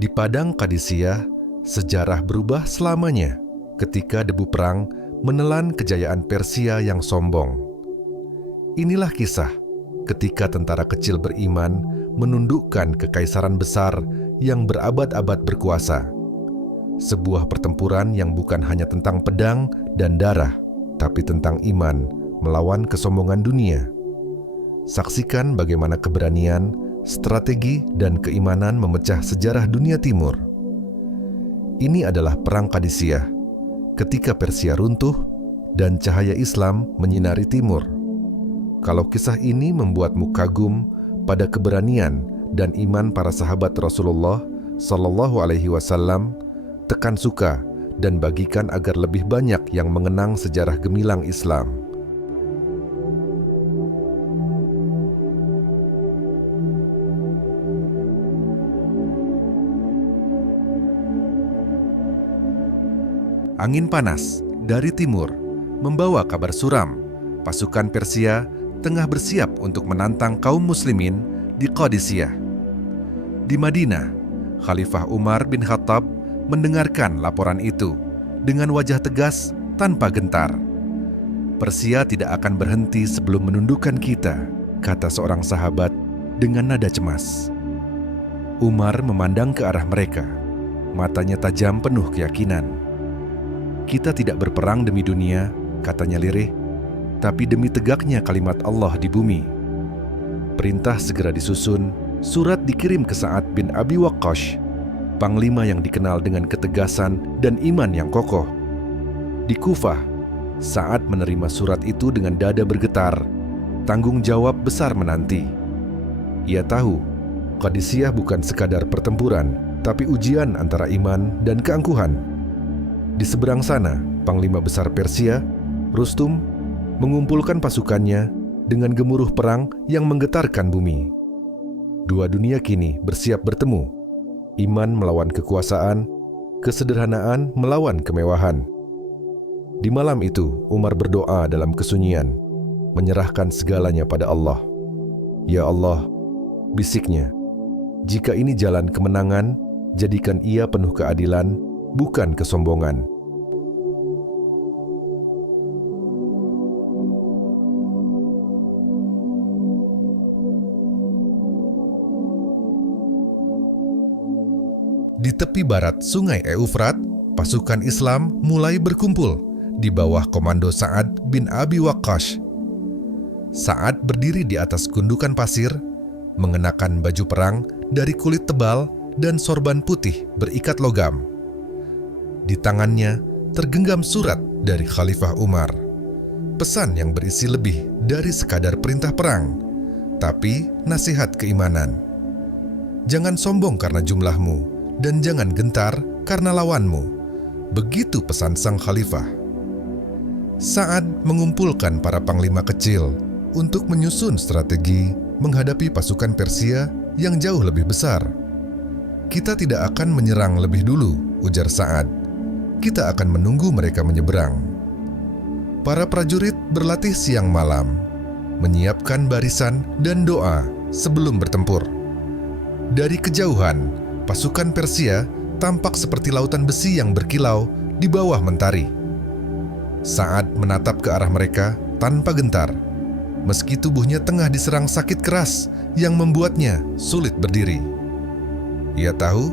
Di padang Qadisiyah, sejarah berubah selamanya ketika debu perang menelan kejayaan Persia yang sombong. Inilah kisah ketika tentara kecil beriman menundukkan kekaisaran besar yang berabad-abad berkuasa. Sebuah pertempuran yang bukan hanya tentang pedang dan darah, tapi tentang iman melawan kesombongan dunia. Saksikan bagaimana keberanian, strategi, dan keimanan memecah sejarah dunia timur. Ini adalah Perang Qadisiyah, ketika Persia runtuh dan cahaya Islam menyinari timur. Kalau kisah ini membuatmu kagum pada keberanian dan iman para sahabat Rasulullah Sallallahu Alaihi Wasallam, tekan suka dan bagikan agar lebih banyak yang mengenang sejarah gemilang Islam. Angin panas dari timur membawa kabar suram. Pasukan Persia tengah bersiap untuk menantang kaum muslimin di Qadisiyah. Di Madinah, Khalifah Umar bin Khattab mendengarkan laporan itu dengan wajah tegas tanpa gentar. "Persia tidak akan berhenti sebelum menundukkan kita," kata seorang sahabat dengan nada cemas. Umar memandang ke arah mereka, matanya tajam penuh keyakinan. "Kita tidak berperang demi dunia," katanya lirih, "tapi demi tegaknya kalimat Allah di bumi." Perintah segera disusun, surat dikirim ke Sa'ad bin Abi Waqqas, panglima yang dikenal dengan ketegasan dan iman yang kokoh. Di Kufah, Sa'ad menerima surat itu dengan dada bergetar. Tanggung jawab besar menanti. Ia tahu, Qadisiyah bukan sekadar pertempuran, tapi ujian antara iman dan keangkuhan. Di seberang sana, Panglima Besar Persia, Rustum, mengumpulkan pasukannya dengan gemuruh perang yang menggetarkan bumi. Dua dunia kini bersiap bertemu. Iman melawan kekuasaan, kesederhanaan melawan kemewahan. Di malam itu, Umar berdoa dalam kesunyian, menyerahkan segalanya pada Allah. "Ya Allah," bisiknya, "jika ini jalan kemenangan, jadikan ia penuh keadilan, bukan kesombongan." Di tepi barat Sungai Eufrat, pasukan Islam mulai berkumpul di bawah komando Sa'ad bin Abi Waqqas. Sa'ad berdiri di atas gundukan pasir, mengenakan baju perang dari kulit tebal dan sorban putih berikat logam. Di tangannya tergenggam surat dari Khalifah Umar. Pesan yang berisi lebih dari sekadar perintah perang, tapi nasihat keimanan. "Jangan sombong karena jumlahmu, dan jangan gentar karena lawanmu." Begitu pesan sang khalifah. Sa'ad mengumpulkan para panglima kecil untuk menyusun strategi menghadapi pasukan Persia yang jauh lebih besar. "Kita tidak akan menyerang lebih dulu," ujar Sa'ad. "Kita akan menunggu mereka menyeberang." Para prajurit berlatih siang malam, menyiapkan barisan dan doa sebelum bertempur. Dari kejauhan, pasukan Persia tampak seperti lautan besi yang berkilau di bawah mentari. Sa'ad menatap ke arah mereka tanpa gentar, meski tubuhnya tengah diserang sakit keras yang membuatnya sulit berdiri. Ia tahu,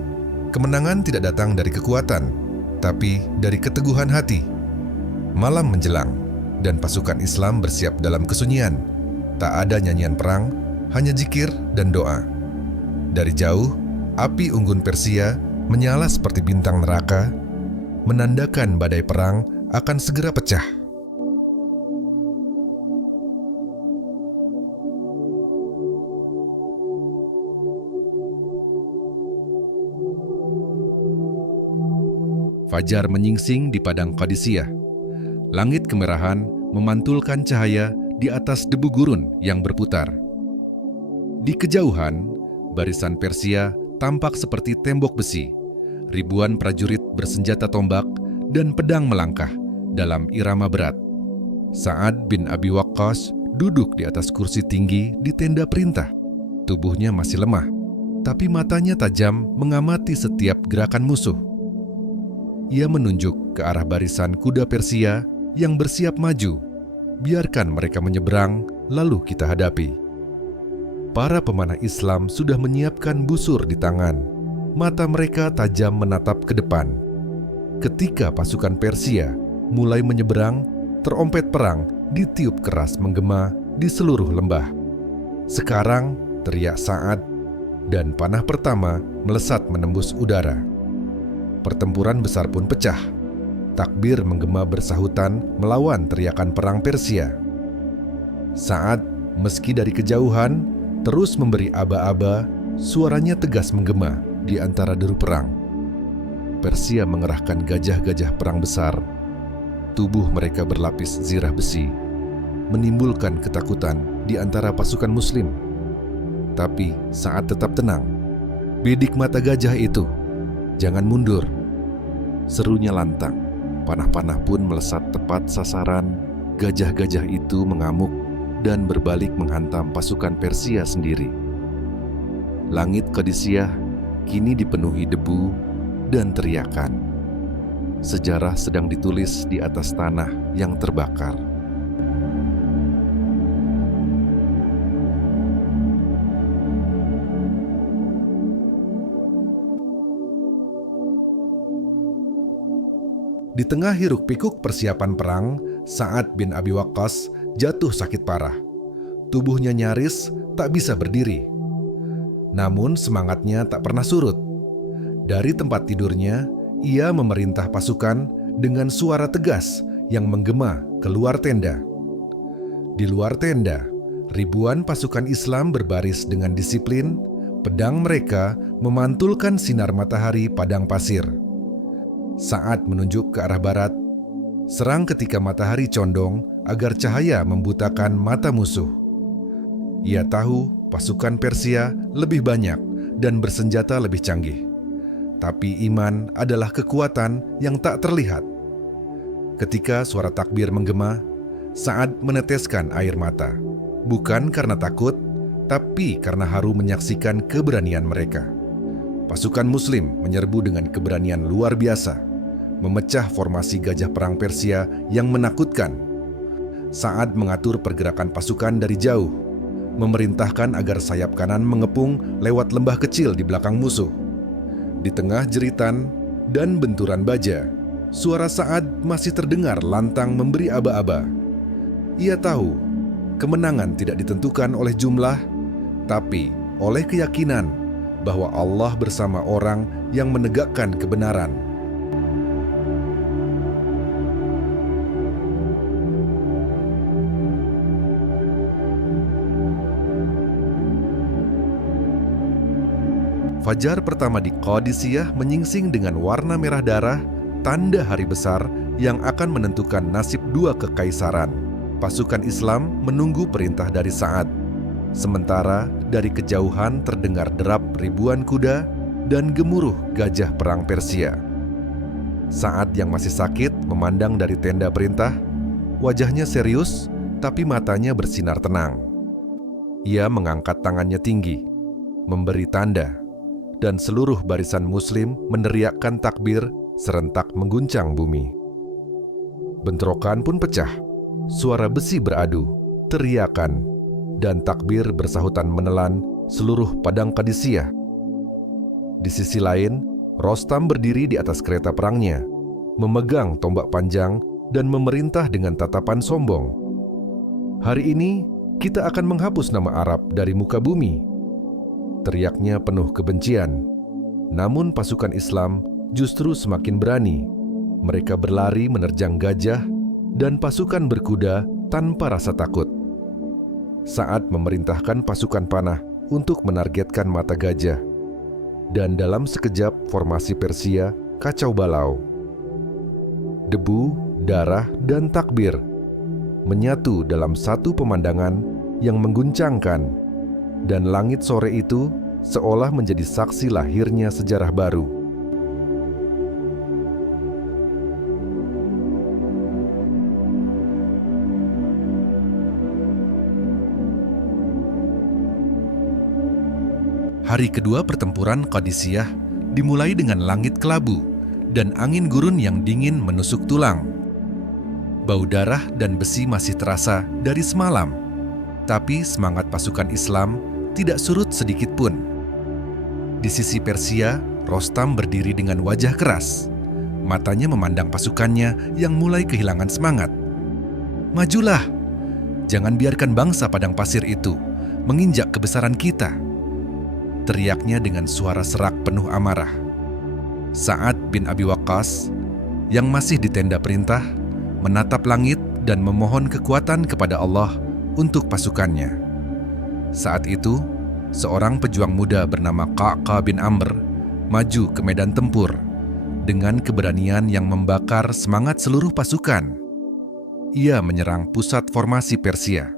kemenangan tidak datang dari kekuatan, tapi dari keteguhan hati. Malam menjelang, dan pasukan Islam bersiap dalam kesunyian. Tak ada nyanyian perang, hanya zikir dan doa. Dari jauh, api unggun Persia menyala seperti bintang neraka, menandakan badai perang akan segera pecah. Fajar menyingsing di padang Qadisiyah. Langit kemerahan memantulkan cahaya di atas debu gurun yang berputar. Di kejauhan, barisan Persia tampak seperti tembok besi. Ribuan prajurit bersenjata tombak dan pedang melangkah dalam irama berat. Sa'ad bin Abi Waqqas duduk di atas kursi tinggi di tenda perintah. Tubuhnya masih lemah, tapi matanya tajam mengamati setiap gerakan musuh. Ia menunjuk ke arah barisan kuda Persia yang bersiap maju. Biarkan mereka menyeberang, lalu kita hadapi. Para pemanah Islam sudah menyiapkan busur di tangan. Mata mereka tajam menatap ke depan. Ketika pasukan Persia mulai menyeberang, terompet perang ditiup keras menggema di seluruh lembah. Sekarang, teriak Sa'ad, dan panah pertama melesat menembus udara. Pertempuran besar pun pecah. Takbir menggema bersahutan melawan teriakan perang Persia. Sa'ad, meski dari kejauhan, terus memberi aba-aba, suaranya tegas menggema di antara deru perang. Persia mengerahkan gajah-gajah perang besar. Tubuh mereka berlapis zirah besi, menimbulkan ketakutan di antara pasukan Muslim. Tapi Sa'ad tetap tenang. "Bidik mata gajah itu, jangan mundur," serunya lantang. Panah-panah pun melesat tepat sasaran. Gajah-gajah itu mengamuk dan berbalik menghantam pasukan Persia sendiri. Langit Qadisiyah kini dipenuhi debu dan teriakan. Sejarah sedang ditulis di atas tanah yang terbakar. Di tengah hiruk-pikuk persiapan perang, Sa'ad bin Abi Waqqas jatuh sakit parah. Tubuhnya nyaris tak bisa berdiri. Namun semangatnya tak pernah surut. Dari tempat tidurnya, ia memerintah pasukan dengan suara tegas yang menggema keluar tenda. Di luar tenda, ribuan pasukan Islam berbaris dengan disiplin. Pedang mereka memantulkan sinar matahari padang pasir. Sa'ad menunjuk ke arah barat. Serang ketika matahari condong agar cahaya membutakan mata musuh. Ia tahu pasukan Persia lebih banyak dan bersenjata lebih canggih. Tapi iman adalah kekuatan yang tak terlihat. Ketika suara takbir menggema, Sa'ad meneteskan air mata. Bukan karena takut, tapi karena haru menyaksikan keberanian mereka. Pasukan Muslim menyerbu dengan keberanian luar biasa, memecah formasi gajah perang Persia yang menakutkan. Sa'ad mengatur pergerakan pasukan dari jauh, memerintahkan agar sayap kanan mengepung lewat lembah kecil di belakang musuh. Di tengah jeritan dan benturan baja, suara Sa'ad masih terdengar lantang memberi aba-aba. Ia tahu kemenangan tidak ditentukan oleh jumlah, tapi oleh keyakinan bahwa Allah bersama orang yang menegakkan kebenaran. Fajar pertama di Qadisiyah menyingsing dengan warna merah darah, tanda hari besar yang akan menentukan nasib dua kekaisaran. Pasukan Islam menunggu perintah dari Sa'ad. Sementara dari kejauhan terdengar derap ribuan kuda dan gemuruh gajah perang Persia. Sa'ad yang masih sakit memandang dari tenda perintah. Wajahnya serius, tapi matanya bersinar tenang. Ia mengangkat tangannya tinggi, memberi tanda, dan seluruh barisan Muslim meneriakkan takbir serentak mengguncang bumi. Bentrokan pun pecah, suara besi beradu, teriakan, dan takbir bersahutan menelan seluruh padang Qadisiyah. Di sisi lain, Rostam berdiri di atas kereta perangnya, memegang tombak panjang dan memerintah dengan tatapan sombong. "Hari ini kita akan menghapus nama Arab dari muka bumi," teriaknya penuh kebencian. Namun pasukan Islam justru semakin berani. Mereka berlari menerjang gajah dan pasukan berkuda tanpa rasa takut. Sa'ad memerintahkan pasukan panah untuk menargetkan mata gajah. Dan dalam sekejap formasi Persia kacau balau. Debu, darah, dan takbir menyatu dalam satu pemandangan yang mengguncangkan. Dan langit sore itu seolah menjadi saksi lahirnya sejarah baru. Hari kedua pertempuran Qadisiyah dimulai dengan langit kelabu dan angin gurun yang dingin menusuk tulang. Bau darah dan besi masih terasa dari semalam, tapi semangat pasukan Islam tidak surut sedikit pun. Di sisi Persia, Rostam berdiri dengan wajah keras. Matanya memandang pasukannya yang mulai kehilangan semangat. "Majulah! Jangan biarkan bangsa padang pasir itu menginjak kebesaran kita," teriaknya dengan suara serak penuh amarah. Sa'ad bin Abi Waqqas yang masih di tenda perintah menatap langit dan memohon kekuatan kepada Allah untuk pasukannya. Saat itu, seorang pejuang muda bernama Qa'qa bin Amr maju ke medan tempur dengan keberanian yang membakar semangat seluruh pasukan. Ia menyerang pusat formasi Persia,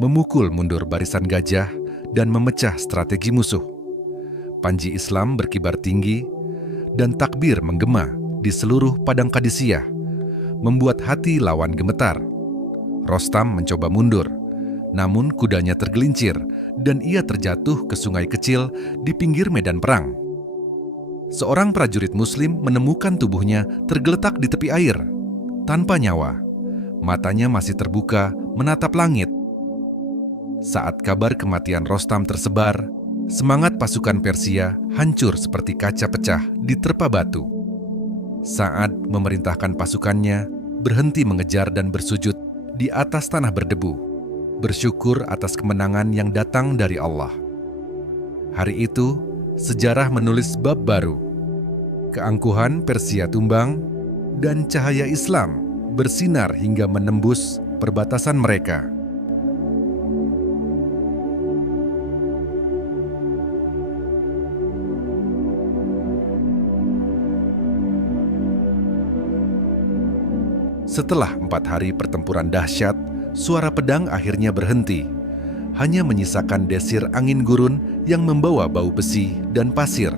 memukul mundur barisan gajah, dan memecah strategi musuh. Panji Islam berkibar tinggi, dan takbir menggema di seluruh padang Qadisiyah, membuat hati lawan gemetar. Rostam mencoba mundur, namun kudanya tergelincir dan ia terjatuh ke sungai kecil di pinggir medan perang. Seorang prajurit Muslim menemukan tubuhnya tergeletak di tepi air, tanpa nyawa. Matanya masih terbuka menatap langit. Saat kabar kematian Rostam tersebar, semangat pasukan Persia hancur seperti kaca pecah diterpa batu. Sa'ad memerintahkan pasukannya berhenti mengejar dan bersujud di atas tanah berdebu, bersyukur atas kemenangan yang datang dari Allah. Hari itu, sejarah menulis bab baru. Keangkuhan Persia tumbang dan cahaya Islam bersinar hingga menembus perbatasan mereka. Setelah 4 hari pertempuran dahsyat, suara pedang akhirnya berhenti, hanya menyisakan desir angin gurun yang membawa bau besi dan pasir.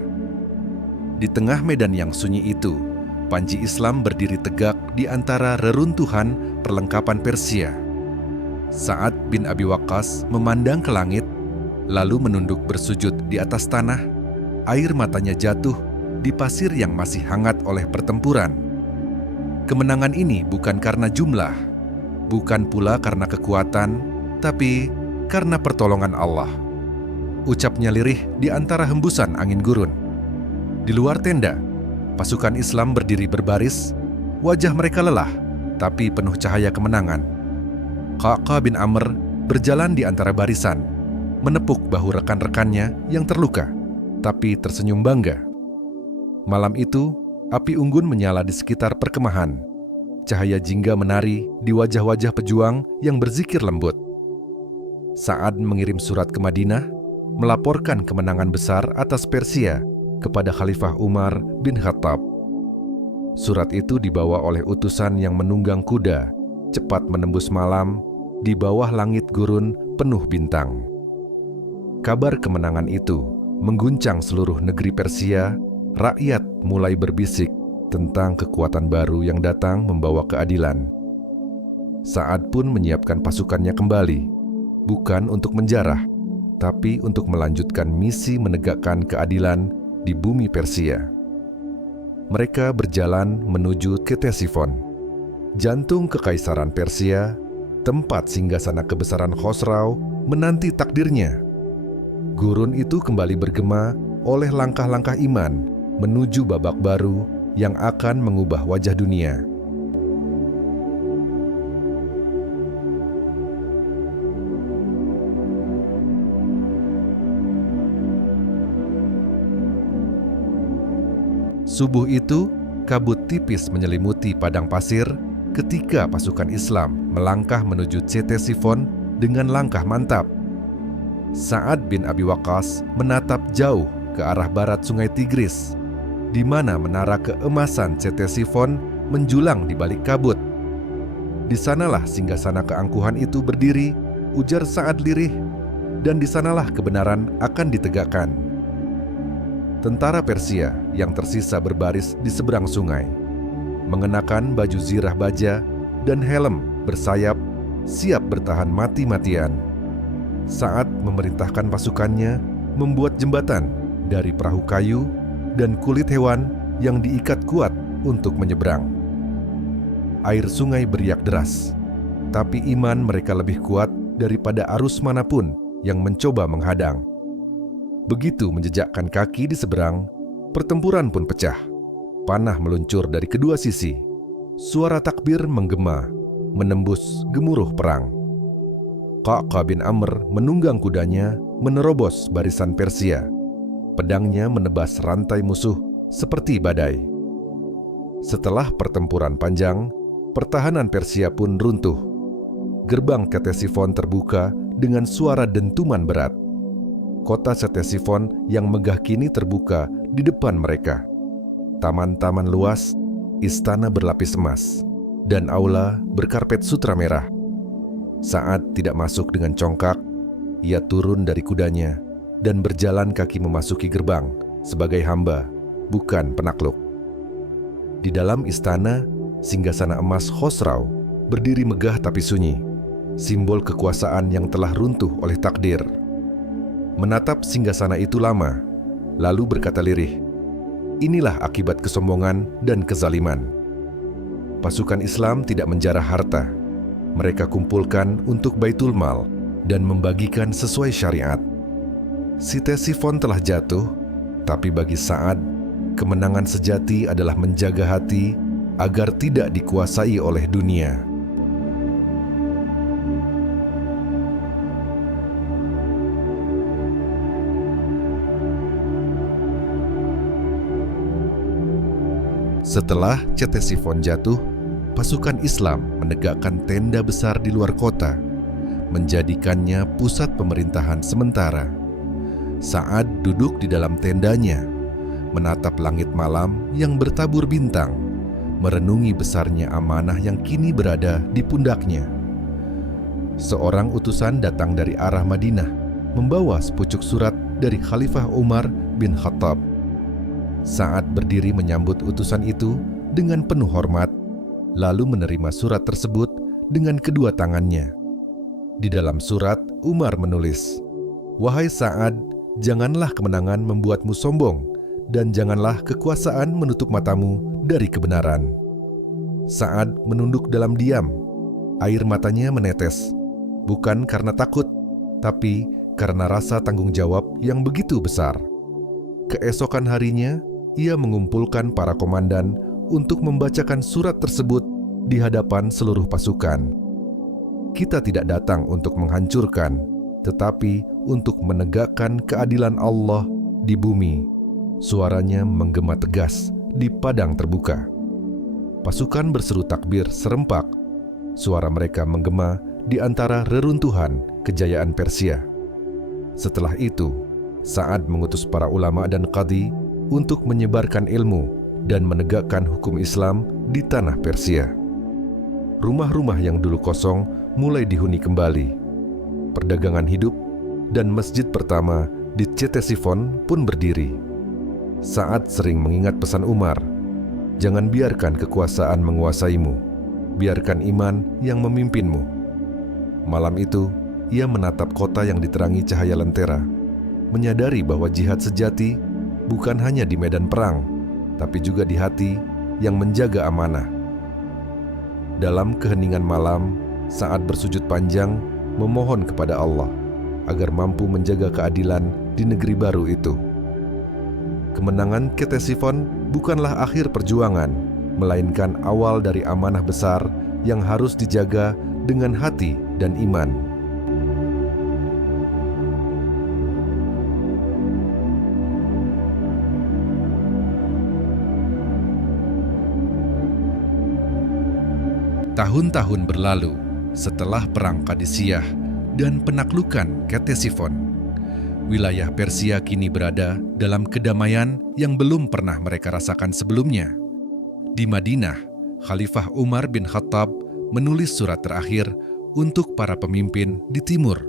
Di tengah medan yang sunyi itu, Panji Islam berdiri tegak di antara reruntuhan perlengkapan Persia. Sa'ad bin Abi Waqqas memandang ke langit, lalu menunduk bersujud di atas tanah. Air matanya jatuh di pasir yang masih hangat oleh pertempuran. Kemenangan ini bukan karena jumlah, bukan pula karena kekuatan, tapi karena pertolongan Allah. Ucapnya lirih di antara hembusan angin gurun. Di luar tenda, pasukan Islam berdiri berbaris, wajah mereka lelah, tapi penuh cahaya kemenangan. Qa'qa bin Amr berjalan di antara barisan, menepuk bahu rekan-rekannya yang terluka, tapi tersenyum bangga. Malam itu, api unggun menyala di sekitar perkemahan. Cahaya jingga menari di wajah-wajah pejuang yang berzikir lembut. Sa'ad mengirim surat ke Madinah, melaporkan kemenangan besar atas Persia kepada Khalifah Umar bin Khattab. Surat itu dibawa oleh utusan yang menunggang kuda, cepat menembus malam di bawah langit gurun penuh bintang. Kabar kemenangan itu mengguncang seluruh negeri Persia. Rakyat mulai berbisik tentang kekuatan baru yang datang membawa keadilan. Sa'ad pun menyiapkan pasukannya kembali, bukan untuk menjarah, tapi untuk melanjutkan misi menegakkan keadilan di bumi Persia. Mereka berjalan menuju Ktesifon, jantung kekaisaran Persia, tempat singgasana kebesaran Khosrau menanti takdirnya. Gurun itu kembali bergema oleh langkah-langkah iman menuju babak baru yang akan mengubah wajah dunia. Subuh itu, kabut tipis menyelimuti padang pasir ketika pasukan Islam melangkah menuju Ctesifon dengan langkah mantap. Sa'ad bin Abi Waqqas menatap jauh ke arah barat sungai Tigris, di mana menara keemasan Ctesifon menjulang di balik kabut. Di sanalah singgasana keangkuhan itu berdiri, ujar Sa'ad lirih, dan di sanalah kebenaran akan ditegakkan. Tentara Persia yang tersisa berbaris di seberang sungai, mengenakan baju zirah baja dan helm bersayap, siap bertahan mati-matian. Sa'ad memerintahkan pasukannya membuat jembatan dari perahu kayu dan kulit hewan yang diikat kuat untuk menyeberang. Air sungai beriak deras, tapi iman mereka lebih kuat daripada arus manapun yang mencoba menghadang. Begitu menjejakkan kaki di seberang, pertempuran pun pecah. Panah meluncur dari kedua sisi. Suara takbir menggema, menembus gemuruh perang. Qa'qa bin Amr menunggang kudanya menerobos barisan Persia. Pedangnya menebas rantai musuh seperti badai. Setelah pertempuran panjang, pertahanan Persia pun runtuh. Gerbang Ktesifon terbuka dengan suara dentuman berat. Kota Ktesifon yang megah kini terbuka di depan mereka. Taman-taman luas, istana berlapis emas, dan aula berkarpet sutra merah. Saat tidak masuk dengan congkak, ia turun dari kudanya dan berjalan kaki memasuki gerbang sebagai hamba, bukan penakluk. Di dalam istana, singgasana emas Khosrau berdiri megah tapi sunyi, simbol kekuasaan yang telah runtuh oleh takdir. Menatap singgasana itu lama, lalu berkata lirih, "Inilah akibat kesombongan dan kezaliman." Pasukan Islam tidak menjarah harta. Mereka kumpulkan untuk Baitul Mal dan membagikan sesuai syariat. Si Ktesifon telah jatuh, tapi bagi Sa'ad, kemenangan sejati adalah menjaga hati agar tidak dikuasai oleh dunia. Setelah Ktesifon jatuh, pasukan Islam menegakkan tenda besar di luar kota, menjadikannya pusat pemerintahan sementara. Sa'ad duduk di dalam tendanya, menatap langit malam yang bertabur bintang, merenungi besarnya amanah yang kini berada di pundaknya. Seorang utusan datang dari arah Madinah, membawa sepucuk surat dari Khalifah Umar bin Khattab. Sa'ad berdiri menyambut utusan itu dengan penuh hormat, lalu menerima surat tersebut dengan kedua tangannya. Di dalam surat, Umar menulis, "Wahai Sa'ad, janganlah kemenangan membuatmu sombong, dan janganlah kekuasaan menutup matamu dari kebenaran." Sa'ad menunduk dalam diam. Air matanya menetes, bukan karena takut, tapi karena rasa tanggung jawab yang begitu besar. Keesokan harinya, ia mengumpulkan para komandan untuk membacakan surat tersebut di hadapan seluruh pasukan. "Kita tidak datang untuk menghancurkan, tetapi untuk menegakkan keadilan Allah di bumi." Suaranya menggema tegas di padang terbuka. Pasukan berseru takbir serempak. Suara mereka menggema di antara reruntuhan kejayaan Persia. Setelah itu, Sa'ad mengutus para ulama dan qadhi untuk menyebarkan ilmu dan menegakkan hukum Islam di tanah Persia. Rumah-rumah yang dulu kosong mulai dihuni kembali. Perdagangan hidup dan masjid pertama di Ktesifon pun berdiri. Sa'ad sering mengingat pesan Umar, "Jangan biarkan kekuasaan menguasaimu, biarkan iman yang memimpinmu." Malam itu, ia menatap kota yang diterangi cahaya lentera, menyadari bahwa jihad sejati bukan hanya di medan perang, tapi juga di hati yang menjaga amanah. Dalam keheningan malam, Sa'ad bersujud panjang memohon kepada Allah agar mampu menjaga keadilan di negeri baru itu. Kemenangan Ktesifon bukanlah akhir perjuangan, melainkan awal dari amanah besar yang harus dijaga dengan hati dan iman. Tahun-tahun berlalu setelah Perang Qadisiyah dan penaklukan Ktesifon. Wilayah Persia kini berada dalam kedamaian yang belum pernah mereka rasakan sebelumnya. Di Madinah, Khalifah Umar bin Khattab menulis surat terakhir untuk para pemimpin di timur,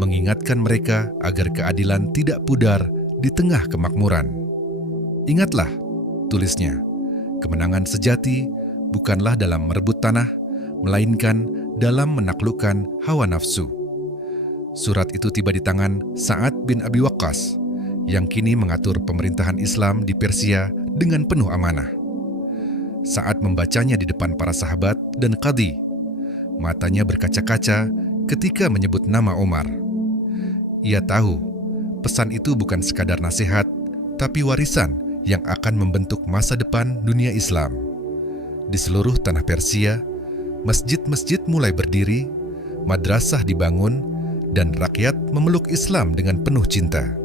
mengingatkan mereka agar keadilan tidak pudar di tengah kemakmuran. "Ingatlah," tulisnya, "kemenangan sejati bukanlah dalam merebut tanah, melainkan dalam menaklukkan hawa nafsu." Surat itu tiba di tangan Sa'ad bin Abi Waqqas, yang kini mengatur pemerintahan Islam di Persia dengan penuh amanah. Saat membacanya di depan para sahabat dan qadhi, matanya berkaca-kaca ketika menyebut nama Umar. Ia tahu, pesan itu bukan sekadar nasihat, tapi warisan yang akan membentuk masa depan dunia Islam. Di seluruh tanah Persia, masjid-masjid mulai berdiri, madrasah dibangun, dan rakyat memeluk Islam dengan penuh cinta.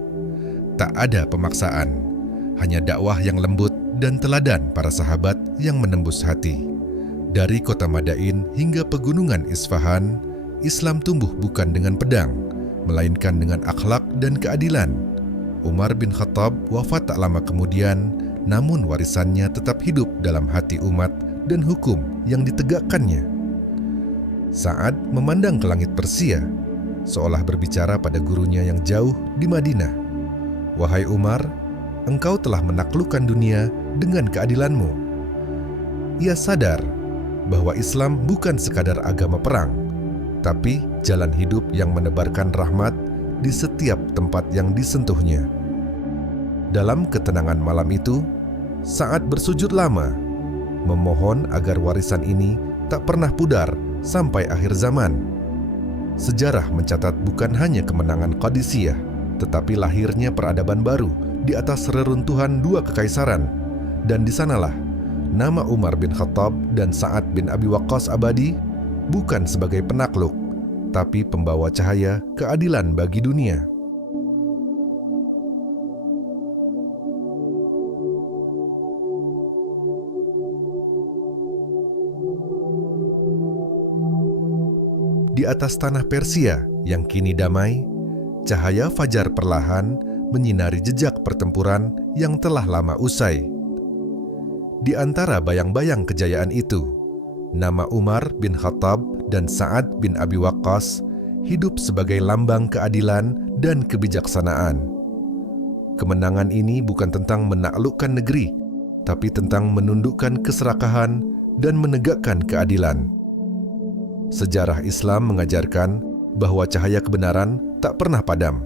Tak ada pemaksaan, hanya dakwah yang lembut dan teladan para sahabat yang menembus hati. Dari kota Madain hingga pegunungan Isfahan, Islam tumbuh bukan dengan pedang, melainkan dengan akhlak dan keadilan. Umar bin Khattab wafat tak lama kemudian, namun warisannya tetap hidup dalam hati umat dan hukum yang ditegakkannya. Sa'ad memandang ke langit Persia, seolah berbicara pada gurunya yang jauh di Madinah. Wahai Umar, engkau telah menaklukkan dunia dengan keadilanmu. Ia sadar bahwa Islam bukan sekadar agama perang, tapi jalan hidup yang menebarkan rahmat di setiap tempat yang disentuhnya. Dalam ketenangan malam itu, Sa'ad bersujud lama, memohon agar warisan ini tak pernah pudar sampai akhir zaman. Sejarah mencatat bukan hanya kemenangan Qadisiyah, tetapi lahirnya peradaban baru di atas reruntuhan dua kekaisaran. Dan di sanalah nama Umar bin Khattab dan Sa'ad bin Abi Waqqas abadi, bukan sebagai penakluk, tapi pembawa cahaya keadilan bagi dunia. Di atas tanah Persia yang kini damai, cahaya fajar perlahan menyinari jejak pertempuran yang telah lama usai. Di antara bayang-bayang kejayaan itu, nama Umar bin Khattab dan Sa'ad bin Abi Waqqas hidup sebagai lambang keadilan dan kebijaksanaan. Kemenangan ini bukan tentang menaklukkan negeri, tapi tentang menundukkan keserakahan dan menegakkan keadilan. Sejarah Islam mengajarkan bahwa cahaya kebenaran tak pernah padam.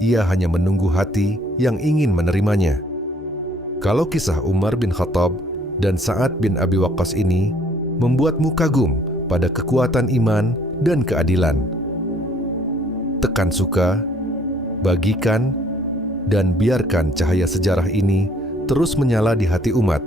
Ia hanya menunggu hati yang ingin menerimanya. Kalau kisah Umar bin Khattab dan Sa'ad bin Abi Waqqas ini membuatmu kagum pada kekuatan iman dan keadilan, tekan suka, bagikan, dan biarkan cahaya sejarah ini terus menyala di hati umat.